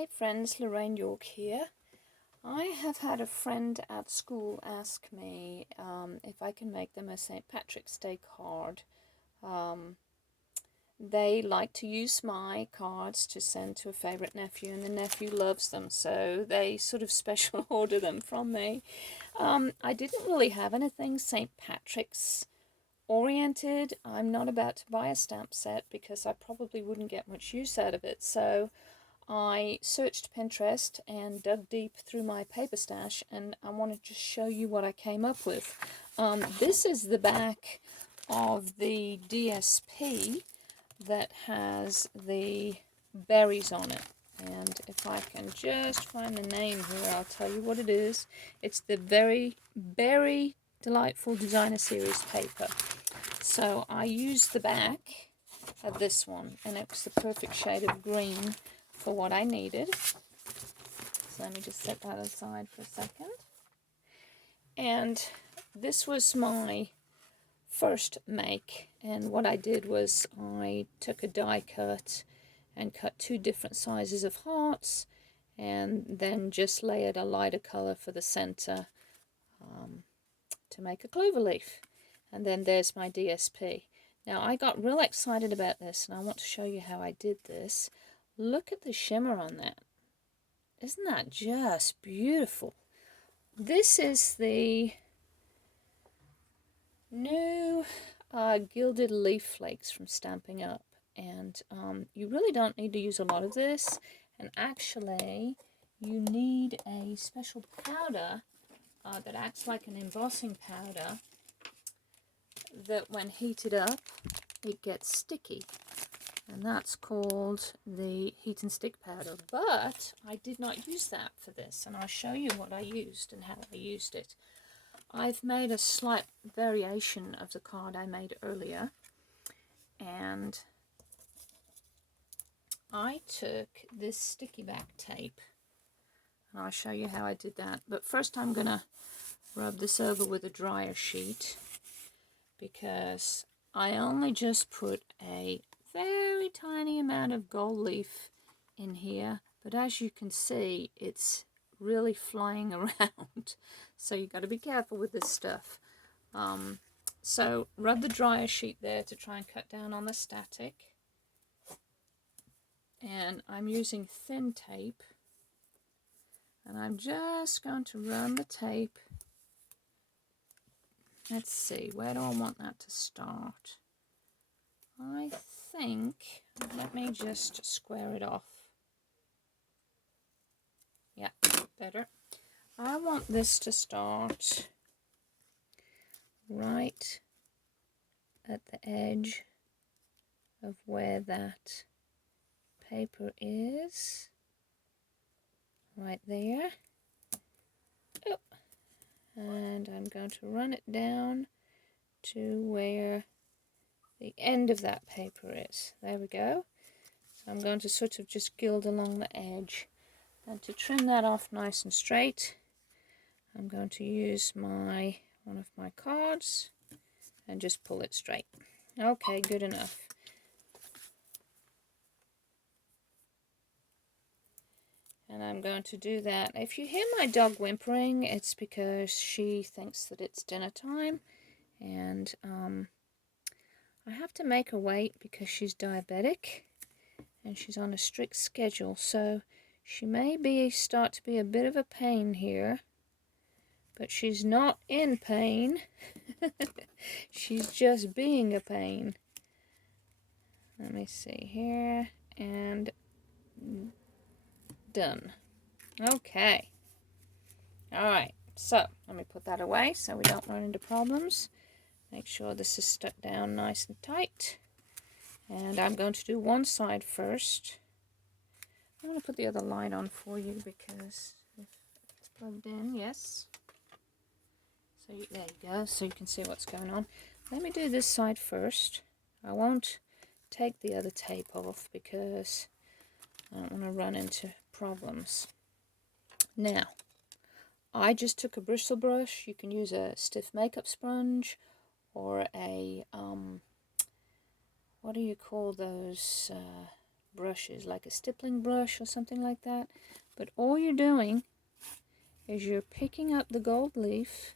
Hey friends, Lorraine York here. I have had a friend at school ask me if I can make them a St. Patrick's Day card. They like to use my cards to send to a favourite nephew, and the nephew loves them, so they sort of special order them from me. I didn't really have anything St. Patrick's oriented. I'm not about to buy a stamp set because I probably wouldn't get much use out of it, so I searched Pinterest and dug deep through my paper stash, and I want to just show you what I came up with. This is the back of the DSP that has the berries on it. And if I can just find the name here, I'll tell you what it is. It's the Very Delightful Designer Series paper. So I used the back of this one, and it was the perfect shade of green for what I needed. So let me just set that aside for a second. And this was my first make, and what I did was I took a die cut and cut two different sizes of hearts, and then just layered a lighter color for the center to make a clover leaf. And then there's my DSP. Now I got real excited about this, and I want to show you how I did this. Look at the shimmer on that. Isn't that just beautiful? This is the new Gilded leaf flakes from Stampin'Up. And you really don't need to use a lot of this. And actually, you need a special powder that acts like an embossing powder that when heated up, it gets sticky. And that's called the heat and stick powder. But I did not use that for this, and I'll show you what I used and how I used it. I've made a slight variation of the card I made earlier, and I took this sticky back tape, and I'll show you how I did that. But first I'm going to rub this over with a dryer sheet, because I only just put a very tiny amount of gold leaf in here, but as you can see, it's really flying around, so you got to be careful with this stuff. So rub the dryer sheet there to try and cut down on the static, and I'm using thin tape, and I'm just going to run the tape. Let's see, where do I want that to start? I think, let me just square it off. Yeah, better. I want this to start right at the edge of where that paper is. Right there. Oh. And I'm going to run it down to where the end of that paper is. There we go. So I'm going to sort of just gild along the edge. And to trim that off nice and straight, I'm going to use one of my cards and just pull it straight. Okay, good enough. And I'm going to do that. If you hear my dog whimpering, it's because she thinks that it's dinner time, and I have to make her wait because she's diabetic and she's on a strict schedule, so she may start to be a bit of a pain here, but she's not in pain. She's just being a pain. Let me see here, and done. Okay. Alright, so let me put that away so we don't run into problems. Make sure this is stuck down nice and tight. And I'm going to do one side first. I'm going to put the other light on for you because if it's plugged in, yes. So there you go, so you can see what's going on. Let me do this side first. I won't take the other tape off because I don't want to run into problems. Now, I just took a bristle brush. You can use a stiff makeup sponge or a, what do you call those, brushes, like a stippling brush or something like that. But all you're doing is you're picking up the gold leaf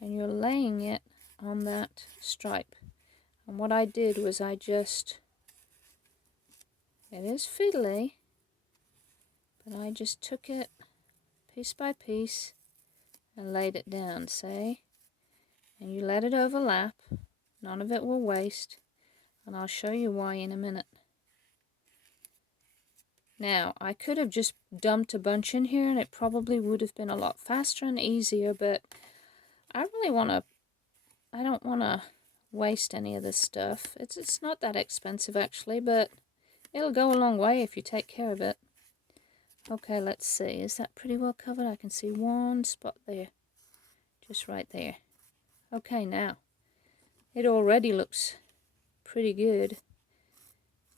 and you're laying it on that stripe. And what I did was it is fiddly, but I just took it piece by piece and laid it down, see? And you let it overlap. None of it will waste. And I'll show you why in a minute. Now, I could have just dumped a bunch in here and it probably would have been a lot faster and easier, but I don't want to waste any of this stuff. It's not that expensive actually, but it'll go a long way if you take care of it. Okay, let's see. Is that pretty well covered? I can see one spot there. Just right there. Okay, now. It already looks pretty good.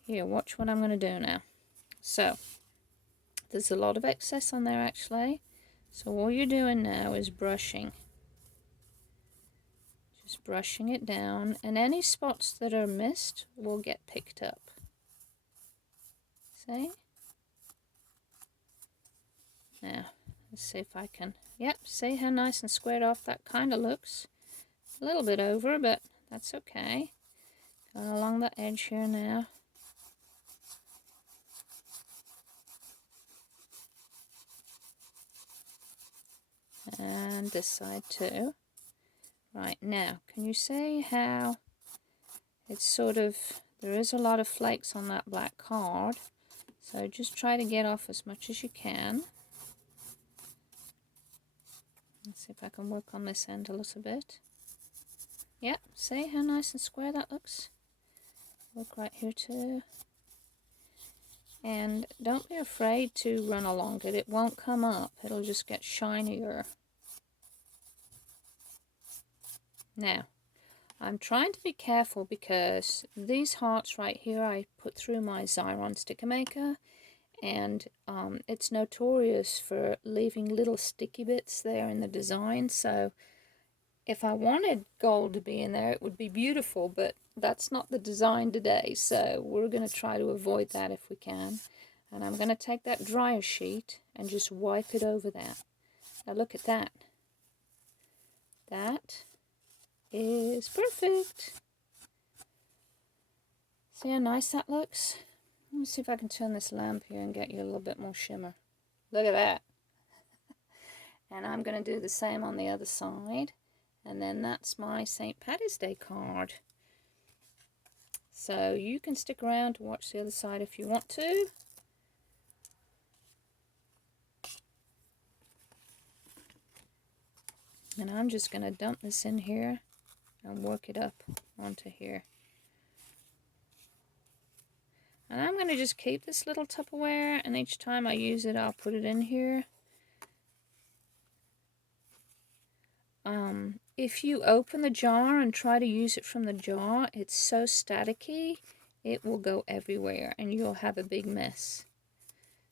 Here, watch what I'm going to do now. So, there's a lot of excess on there actually. So all you're doing now is brushing. Just brushing it down, and any spots that are missed will get picked up. See? Now, let's see if I can... Yep, see how nice and squared off that kind of looks? A little bit over, but that's okay. Going along the edge here now. And this side too. Right, now, can you see how it's sort of... There is a lot of flakes on that black card. So just try to get off as much as you can. Let's see if I can work on this end a little bit. Yep, see how nice and square that looks? Look right here too. And don't be afraid to run along it. It won't come up. It'll just get shinier. Now, I'm trying to be careful because these hearts right here I put through my Xyron sticker maker, and it's notorious for leaving little sticky bits there in the design. So if I wanted gold to be in there, it would be beautiful, but that's not the design today, so we're going to try to avoid that if we can. And I'm going to take that dryer sheet and just wipe it over that. Now look at that. That is perfect. See how nice that looks? Let me see if I can turn this lamp here and get you a little bit more shimmer. Look at that. And I'm going to do the same on the other side. And then that's my St. Patrick's Day card. So you can stick around to watch the other side if you want to. And I'm just going to dump this in here and work it up onto here. And I'm going to just keep this little Tupperware, and each time I use it I'll put it in here. If you open the jar and try to use it from the jar, it's so staticky, it will go everywhere and you'll have a big mess.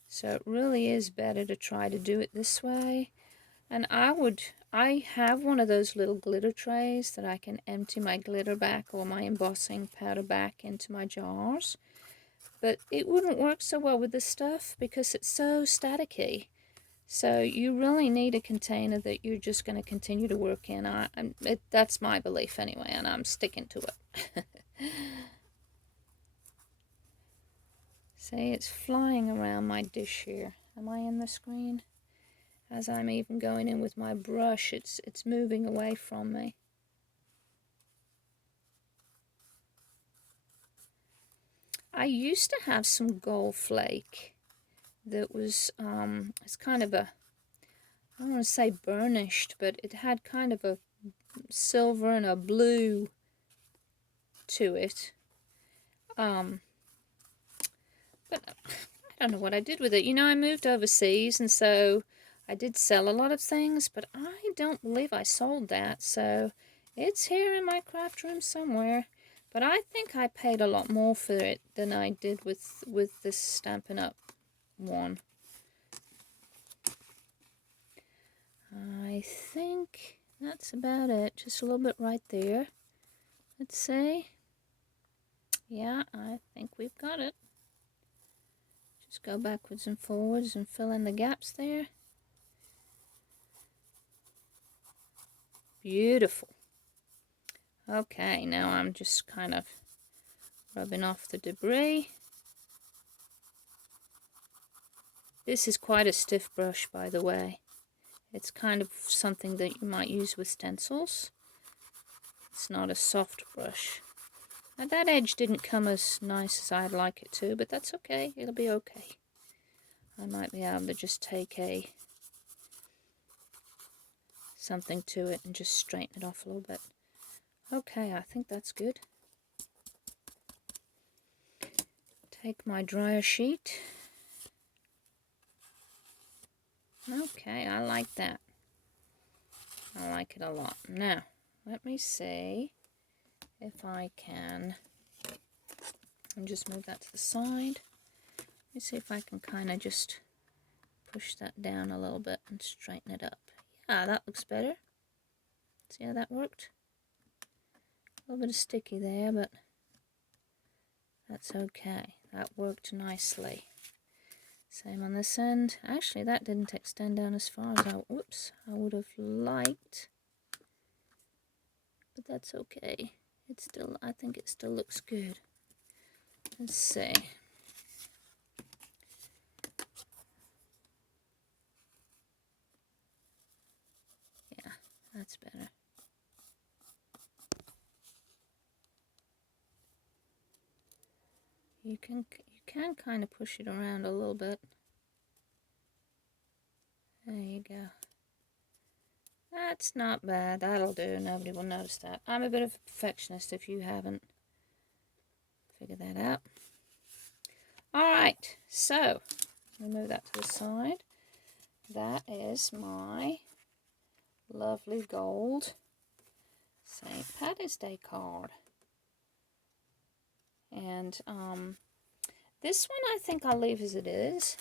So it really is better to try to do it this way. And I have one of those little glitter trays that I can empty my glitter back or my embossing powder back into my jars. But it wouldn't work so well with this stuff because it's so staticky. So you really need a container that you're just going to continue to work in. That's my belief anyway, and I'm sticking to it. See, it's flying around my dish here. Am I in the screen? As I'm even going in with my brush, it's moving away from me. I used to have some gold flake that was, it's kind of a, I don't want to say burnished, but it had kind of a silver and a blue to it. But I don't know what I did with it. You know, I moved overseas, and so I did sell a lot of things, but I don't believe I sold that, so it's here in my craft room somewhere. But I think I paid a lot more for it than I did with this Stampin' Up one. I think that's about it. Just a little bit right there. Let's see. Yeah, I think we've got it. Just go backwards and forwards and fill in the gaps there. Beautiful. Okay, now I'm just kind of rubbing off the debris. This is quite a stiff brush, by the way. It's kind of something that you might use with stencils. It's not a soft brush. Now that edge didn't come as nice as I'd like it to, but that's okay. It'll be okay. I might be able to just take something to it and just straighten it off a little bit. Okay, I think that's good. Take my dryer sheet. Okay, I like that. I like it a lot. Now, let me see if I can, and just move that to the side. Let me see if I can kind of just push that down a little bit and straighten it up. Yeah, that looks better. See how that worked? A little bit of sticky there, but that's okay. That worked nicely. Same on this end. Actually, that didn't extend down as far as I would have liked. But that's okay. It's still, I think it still looks good. Let's see. Yeah, that's better. You can kind of push it around a little bit. There you go. That's not bad. That'll do. Nobody will notice that. I'm a bit of a perfectionist if you haven't figured that out. Alright, so let me move that to the side. That is my lovely gold St. Patrick's Day card. And this one I think I'll leave as it is.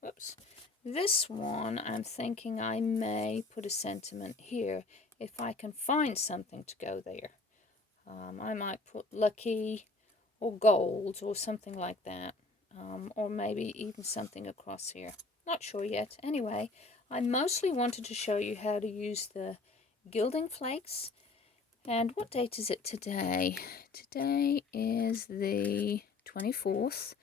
Whoops. This one I'm thinking I may put a sentiment here if I can find something to go there. I might put lucky or gold or something like that. Or maybe even something across here. Not sure yet. Anyway, I mostly wanted to show you how to use the gilding flakes. And what date is it today? Today is the 24th.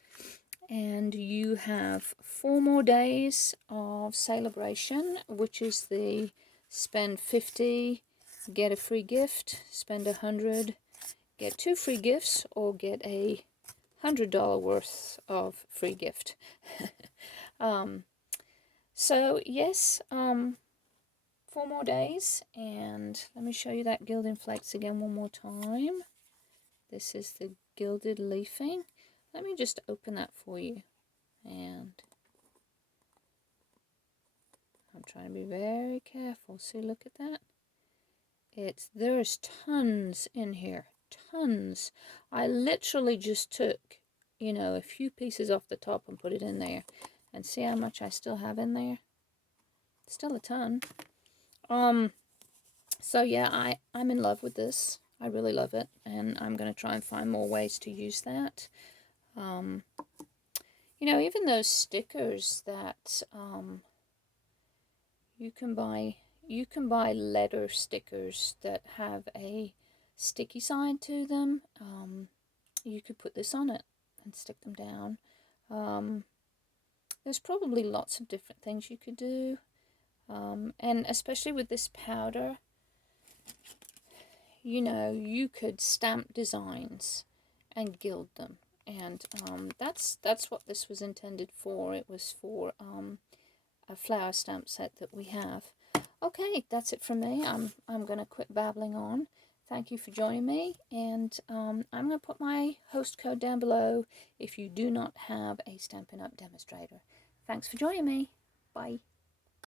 And you have 4 more days of Sale-a-bration, which is the spend 50, get a free gift, spend 100, get 2 free gifts, or get a $100 worth of free gift. So yes, 4 more days, and let me show you that gilding flakes again one more time. This is the gilded leafing. Let me just open that for you, and I'm trying to be very careful. See, look at that. There's tons in here, tons. I literally just took, you know, a few pieces off the top and put it in there, and see how much I still have in there. Still a ton. So yeah, I'm in love with this. I really love it, and I'm going to try and find more ways to use that. You know, even those stickers that you can buy letter stickers that have a sticky side to them. You could put this on it and stick them down. There's probably lots of different things you could do, and especially with this powder, you know, you could stamp designs and gild them. And that's what this was intended for. It was for a flower stamp set that we have. Okay, that's it from me. I'm going to quit babbling on. Thank you for joining me, and I'm going to put my host code down below if you do not have a Stampin' Up! Demonstrator. Thanks for joining me. Bye.